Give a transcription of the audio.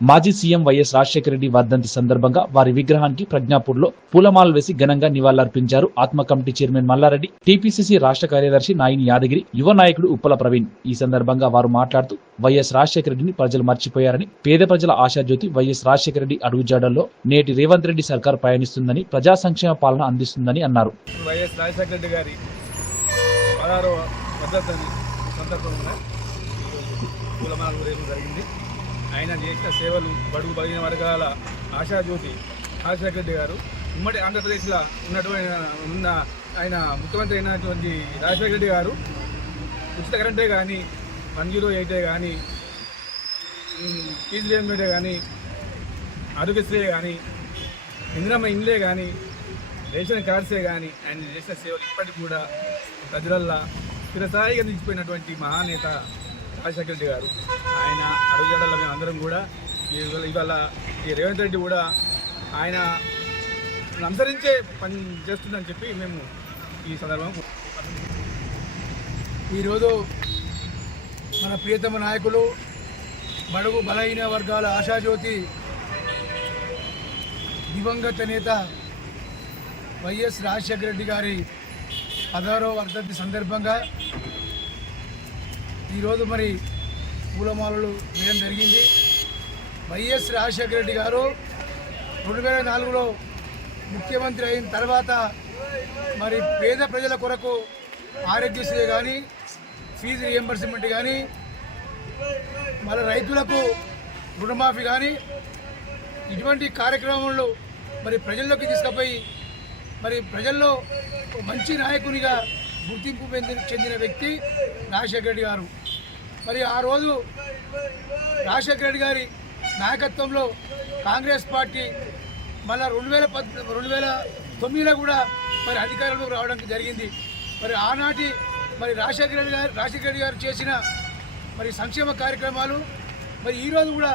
మాజీ CM YS Rajasekhara Reddy వర్ధంతి సందర్భంగా వారి విగ్రహానికి ప్రజ్ఞాపూర్లో పూలమాలలు వేసి ఘనంగా నివాళులర్పించారు ఆత్మ కమిటీ చైర్మన్ మల్లారెడ్డి టీపీసీసీ రాష్ట్ర కార్యదర్శి నాయిని యాదగిరి యువ నాయకుడు ఉప్పల ప్రవీణ్. ఈ సందర్భంగా వారు మాట్లాడుతూ వైఎస్ రాజశేఖర రెడ్డిని ప్రజలు మర్చిపోయారని పేద ప్రజల ఆశాజ్యోతి వైఎస్ రాజశేఖర రెడ్డి అడుగుజాడల్లో నేటి రేవంత్ రెడ్డి సర్కార్ పయనిస్తుందని ప్రజా సంక్షేమ పాలన అందిస్తుందని అన్నారు. వైఎస్ రాజశేఖర రెడ్డి గారి సందర్భంగా పూలమాల జరిగింది. ఆయన చేసిన సేవలు బడుగు బలిగిన వర్గాల ఆశాజ్యోతి రాజశేఖర రెడ్డి గారు. ఉమ్మడి ఆంధ్రప్రదేశ్లో ఉన్నటువంటి ఉన్న ఆయన ముఖ్యమంత్రి అయినటువంటి రాజశేఖర రెడ్డి గారు. ఉచిత కరెంటే కానీ వన్ జీరో ఎయిటే కానీ ఫీజు రియంబర్స్మెంటే కానీ ఆరోగ్యశ్రీ కానీ ఇందిరమ్మ ఇండ్లే కానీ రేషన్ కార్డ్సే కానీ ఆయన చేసిన సేవలు ఇప్పటికి కూడా ప్రజలల్లా స్థిరస్థాయిగా నిలిచిపోయినటువంటి మహానేత రాజశేఖర రెడ్డి గారు ఆయన అడుగుజాడల్లో మేము అందరం కూడా ఇవాళ ఇవాళ ఈ రేవంత్ రెడ్డి కూడా ఆయన అనుసరించే పని చేస్తుందని చెప్పి మేము ఈ సందర్భంగా ఈరోజు మన ప్రియతమ నాయకులు బడుగు బలహీన వర్గాల ఆశాజ్యోతి దివంగత నేత వైఎస్ రాజశేఖర రెడ్డి గారి పదహారవ వర్ధంతి సందర్భంగా ఈరోజు మరి పూలమాలలు వేయడం జరిగింది. వైఎస్ రాజశేఖర రెడ్డి గారు రెండు వేల నాలుగులో ముఖ్యమంత్రి అయిన తర్వాత మరి పేద ప్రజల కొరకు ఆరోగ్యశ్రీ కానీ ఫీజు రియంబర్స్మెంట్ కానీ మన రైతులకు రుణమాఫీ కానీ ఇటువంటి కార్యక్రమంలో మరి ప్రజల్లోకి తీసుకుపోయి మరి ప్రజల్లో ఒక మంచి నాయకునిగా గుర్తింపు చెందిన వ్యక్తి రాజశేఖర రెడ్డి గారు. మరి ఆ రోజు రాజశేఖర రెడ్డి గారి నాయకత్వంలో కాంగ్రెస్ పార్టీ మళ్ళా రెండు వేల పద్ రెండు వేల తొమ్మిదిలో కూడా మరి అధికారంలోకి రావడానికి జరిగింది. మరి ఆనాటి మరి రాజశేఖర రెడ్డి గారు రాజశేఖర రెడ్డి గారు చేసిన మరి సంక్షేమ కార్యక్రమాలు మరి ఈరోజు కూడా